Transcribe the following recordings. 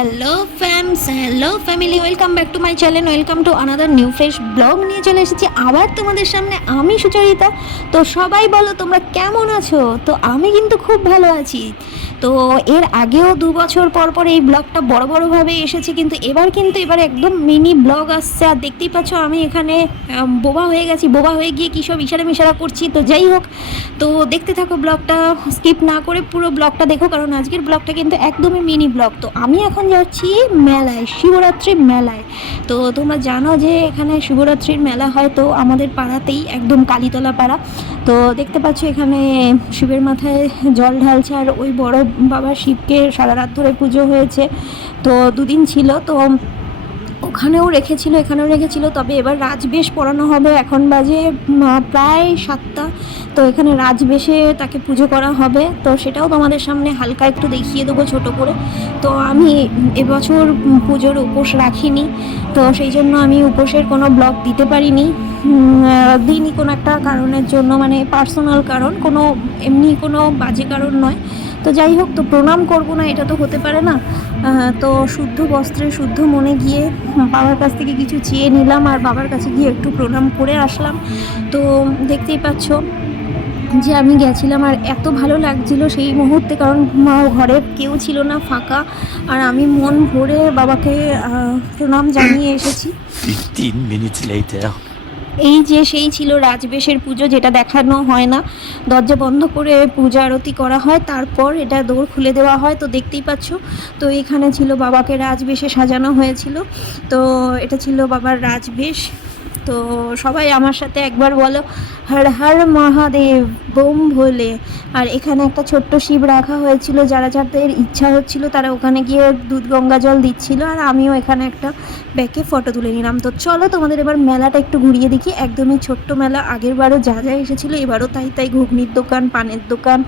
Hello fams hello family welcome back to my channel welcome to another new fresh vlog নিয়ে চলে এসেছি। আবার তোমাদের সামনে আমি সুচরিতা। তো সবাই বলো তোমরা কেমন আছো? তো আমি কিন্তু খুব ভালো আছি। তো এর আগেও দু বছর পর পর এই ব্লগটা বড় বড়োভাবে এসেছে, কিন্তু এবার কিন্তু এবার একদম মিনি ব্লগ আসছে। আর দেখতেই পাচ্ছ আমি এখানে বোবা হয়ে গেছি। বোবা হয়ে গিয়ে কী সব ইশারা মিশারা করছি। তো যাই হোক, তো দেখতে থাকো ব্লগটা স্কিপ না করে পুরো ব্লগটা দেখো, কারণ আজকের ব্লগটা কিন্তু একদমই মিনি ব্লগ। তো আমি এখন যাচ্ছি মেলায় শিবরাত্রি মেলায়। তো তোমরা জানো যে এখানে শিবরাত্রির মেলা হয়, তো আমাদের পাড়াতেই একদম কালীতলা পাড়া। তো দেখতে পাচ্ছ এখানে শিবের মাথায় জল ঢালছে, আর ওই বড় বাবা শিবকে সারা রাত ধরে পুজো হয়েছে। তো দুদিন ছিল, তো ওখানেও রেখেছিল, এখানেও রেখেছিল। তবে এবার রাজবেশ পড়ানো হবে। এখন বাজে প্রায় সাতটা। তো এখানে রাজবেশে তাকে পুজো করা হবে। তো সেটাও তোমাদের সামনে হালকা একটু দেখিয়ে দেবো ছোট করে। তো আমি এবছর পুজোর উপোস রাখিনি। তো সেই জন্য আমি উপোসের কোনো ব্লগ দিতে পারিনি। দিইনি কোনো একটা কারণের জন্য মানে পার্সোনাল কারণ, কোনো এমনি কোনো বাজে কারণ নয়। তো যাই হোক, তো প্রণাম করব না, এটা তো হতে পারে না। তো শুদ্ধ বস্ত্রে, শুদ্ধ মনে গিয়ে বাবার কাছ থেকে কিছু চেয়ে নিলাম আর বাবার কাছে গিয়ে একটু প্রণাম করে আসলাম। তো দেখতেই পাচ্ছ যে আমি গেছিলাম আর এত ভালো লাগছিল সেই মুহূর্তে, কারণ মা ঘরে কেউ ছিল না, ফাঁকা। আর আমি মন ভরে বাবাকে প্রণাম জানিয়ে এসেছি। 15 minutes later. এই যে সেই ছিল রাজবেশের পুজো, যেটা দেখানো হয় না। দরজা বন্ধ করে পূজা আরতি করা হয়, তারপর এটা দৌড় খুলে দেওয়া হয়। তো দেখতেই পাচ্ছ, তো এখানে ছিল বাবাকে রাজবেশে সাজানো হয়েছিল। তো এটা ছিল বাবার রাজবেশ। তো সবাই আমার সাথে একবার বলো, হর হর মহাদেব, বোম ভোলে। আর এখানে একটা ছোট্ট শিব রাখা হয়েছিল, যারা যাদের ইচ্ছা হচ্ছিল তারা ওখানে গিয়ে দুধ গঙ্গা জল দিচ্ছিল, আর আমিও এখানে একটা ব্যাকে ফটো তুলে নিলাম। তো চলো তোমাদের এবার মেলাটা একটু ঘুরিয়ে দেখি। একদমই ছোট্ট মেলা, আগের বারও যা যা এসেছিল, এবারও তাই তাই। ঘুগনির দোকান, পানের দোকান,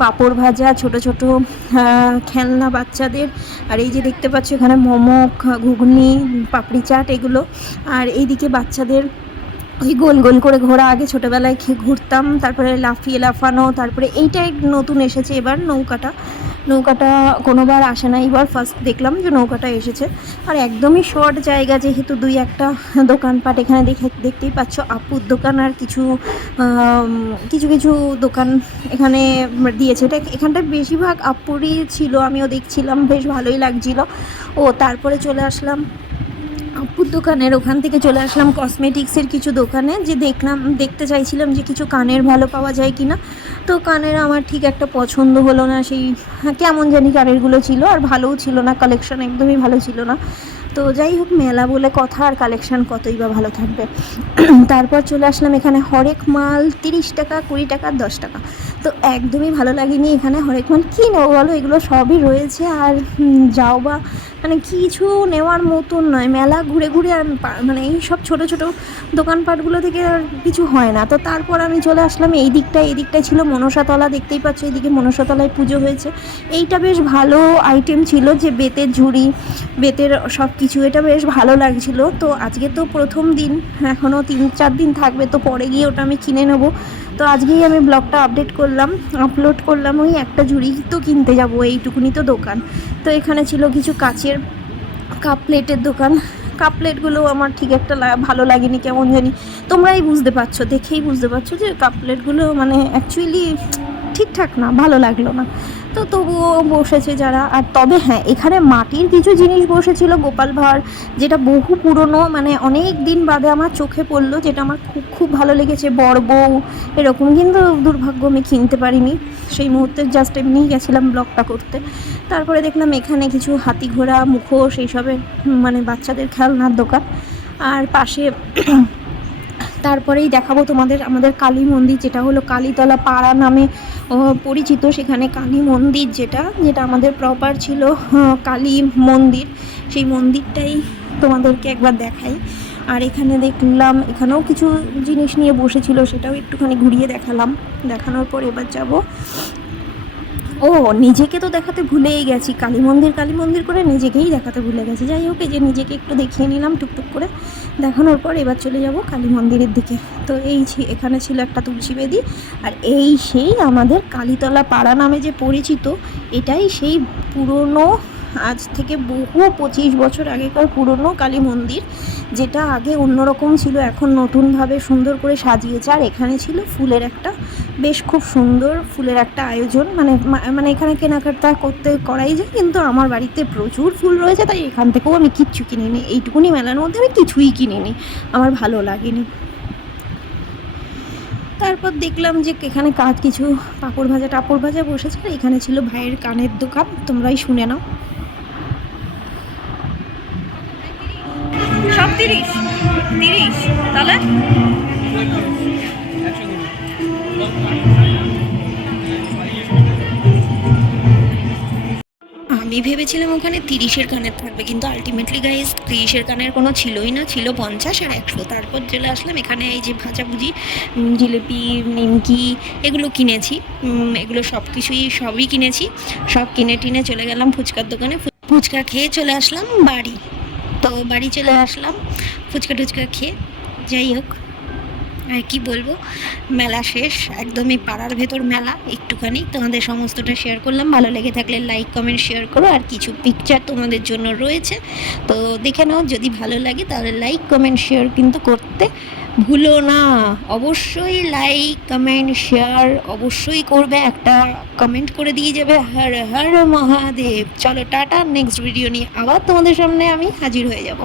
পাঁপড় ভাজা, ছোট ছোট খেলনা বাচ্চাদের। আর এই যে দেখতে পাচ্ছ এখানে মোমো, ঘুগনি, পাপড়ি চাট, এগুলো। আর এইদিকে বাচ্চাদের ওই গোল গোল করে ঘোরা আগে ছোটোবেলায় খে- ঘুরতাম, তারপরে লাফিয়ে লাফানো, তারপরে এইটাই নতুন এসেছে এবার নৌকাটা। নৌকাটা কোনোবার আসে না এবার ফার্স্ট দেখলাম যে নৌকাটা এসেছে। আর একদমই শর্ট জায়গা যেহেতু দুই একটা দোকানপাট এখানে দেখে, দেখতেই পাচ্ছ, আপুর দোকান আর কিছু কিছু কিছু দোকান এখানে দিয়েছে। এটা এখানটায় বেশিরভাগ আপুরই ছিল, আমিও দেখছিলাম, বেশ ভালোই লাগছিল। ও তারপরে চলে আসলাম আপুর দোকানের ওখান থেকে চলে আসলাম কসমেটিক্সের কিছু দোকানে যে দেখলাম দেখতে চাইছিলাম যে কিছু কানের ভালো পাওয়া যায় কি না তো কানের আমার ঠিক একটা পছন্দ হলো না সেই হ্যাঁ, কেমন জানি কানেরগুলো ছিল আর ভালোও ছিল না কালেকশন একদমই ভালো ছিল না। তো যাই হোক মেলা বলে কথা আর কালেকশন কতই বা ভালো থাকবে। তারপর চলে আসলাম এখানে হরেক মাল তিরিশ টাকা কুড়ি টাকা দশ টাকা। তো একদমই ভালো লাগেনি এখানে হরেক মাল কী নেব বলো? এগুলো সবই রয়েছে আর যাও বা মানে কিছু নেওয়ার মতন নয়। মেলা ঘুরে ঘুরে আর মানে এই সব ছোটো ছোটো দোকানপাটগুলো থেকে আর কিছু হয় না। তো তারপর আমি চলে আসলাম এই দিকটায় এই দিকটায় ছিল মনসাতলা। দেখতেই পাচ্ছ এইদিকে মনসাতলায় পুজো হয়েছে। এইটা বেশ ভালো আইটেম ছিল যে বেতের ঝুড়ি, বেতের সব কিছু। এটা বেশ ভালো লাগছিল। তো আজকে তো প্রথম দিন এখনও তিন চার দিন থাকবে। তো পরে গিয়ে ওটা আমি কিনে নেব। তো আজকেই আমি ব্লগটা আপডেট করলাম আপলোড করলাম ওই একটা ঝুড়ি তো কিনতে যাব, এইটুকুনি তো দোকান। তো এখানে ছিল কিছু কাচের কাপ প্লেটের দোকান। কাপ প্লেটগুলো আমার ঠিক একটা ভালো লাগেনি কেমন জানি। তোমরাই বুঝতে পারছ, দেখেই বুঝতে পারছ যে কাপ প্লেটগুলো মানে অ্যাকচুয়ালি ঠিকঠাক না, ভালো লাগল না। তো তবুও বসেছে যারা। আর তবে হ্যাঁ এখানে মাটির কিছু জিনিস বসেছিল, গোপাল ভাঁড়, যেটা বহু পুরনো মানে অনেক দিন বাদে আমার চোখে পড়ল, যেটা আমার খুব খুব ভালো লেগেছে। বড় এরকম, কিন্তু দুর্ভাগ্য আমি কিনতে পারিনি। সেই মুহূর্তে জাস্ট এমনিই গেছিলাম ব্লগটা করতে। তারপরে দেখলাম এখানে কিছু হাতি ঘোড়া, মুখোশ এইসবের মানে বাচ্চাদের খেলনার দোকান। আর পাশে তারপরেই দেখাবো তোমাদের আমাদের কালী মন্দির, যেটা হলো কালীতলা পাড়া নামে পরিচিত সেখানে কালী মন্দির যেটা যেটা আমাদের প্রপার ছিল কালী মন্দির। সেই মন্দিরটাই তোমাদেরকে একবার দেখাই। আর এখানে দেখলাম, এখানেও কিছু জিনিস নিয়ে বসেছিল, সেটাও একটুখানি ঘুরিয়ে দেখালাম। দেখানোর পর এবার যাব। ও, নিজেকে তো দেখাতে ভুলেই গেছি। কালী মন্দির কালী মন্দির করে নিজেকেই দেখাতে ভুলে গেছি। যাই হোক যে নিজেকে একটু দেখিয়ে নিলাম টুকটুক করে। দেখানোর পর এবার চলে যাব কালী মন্দিরের দিকে। তো এই এখানে ছিল একটা তুলসী বেদি। আর এই সেই আমাদের কালীতলা পাড়া নামে যে পরিচিত, এটাই সেই পুরনো আজ থেকে বহু পঁচিশ বছর আগেকার পুরনো কালী মন্দির, যেটা আগে অন্যরকম ছিল, এখন নতুনভাবে সুন্দর করে সাজিয়েছে। আর এখানে ছিল ফুলের একটা বেশ খুব সুন্দর ফুলের একটা আয়োজন। মানে মানে এখানে কেনাকাটা করতে করাই যায়, কিন্তু আমার বাড়িতে প্রচুর ফুল রয়েছে, তাই এখান থেকেও আমি কিচ্ছু কিনিনি। এইটুকুনি মেলার মধ্যে আমি কিছুই কিনিনি। আমার ভালো লাগেনি। তারপর দেখলাম যে এখানে কাজ কিছু পাঁপড় ভাজা, টাপড় ভাজা বসেছে, আর এখানে ছিল ভাইয়ের কানের দোকান। তোমরাই শুনে নাও সব তিরিশ। তিরিশ, তাহলে? আমি ভেবেছিলাম ওখানে তিরিশের কানের থাকবে, কিন্তু আলটিমেটলি গাইজ তিরিশের কানের কোনো ছিলই না, ছিল পঞ্চাশ আর একশো। তারপর চলে আসলাম, এখানে এই যে ভাজাভুজি জিলিপি, নিমকি, এগুলো কিনেছি। এগুলো সব কিছুই, সবই কিনেছি। সব কিনে টিনে চলে গেলাম ফুচকার দোকানে। ফুচকা খেয়ে চলে আসলাম বাড়ি। তো বাড়ি চলে আসলাম, ফুচকা টুচকা খেয়ে। যাই হোক, আর কি বলব, মেলা শেষ, একদমই পাড়ার ভেতর মেলা, একটুখানি। তোমাদের সমস্তটা শেয়ার করলাম, ভালো লেগে থাকলে লাইক কমেন্ট শেয়ার করো। আর কিছু পিকচার তোমাদের জন্য রয়েছে, তো দেখে নাও, যদি ভালো লাগে তাহলে লাইক কমেন্ট শেয়ার কিন্তু করতে। ভুলো না। অবশ্যই লাইক কমেন্ট শেয়ার অবশ্যই করবে একটা কমেন্ট করে দিয়ে যাবে। হর হর মহাদেব। চলো, টাটা নেক্সট ভিডিও নিয়ে আবার তোমাদের সামনে আমি হাজির হয়ে যাব।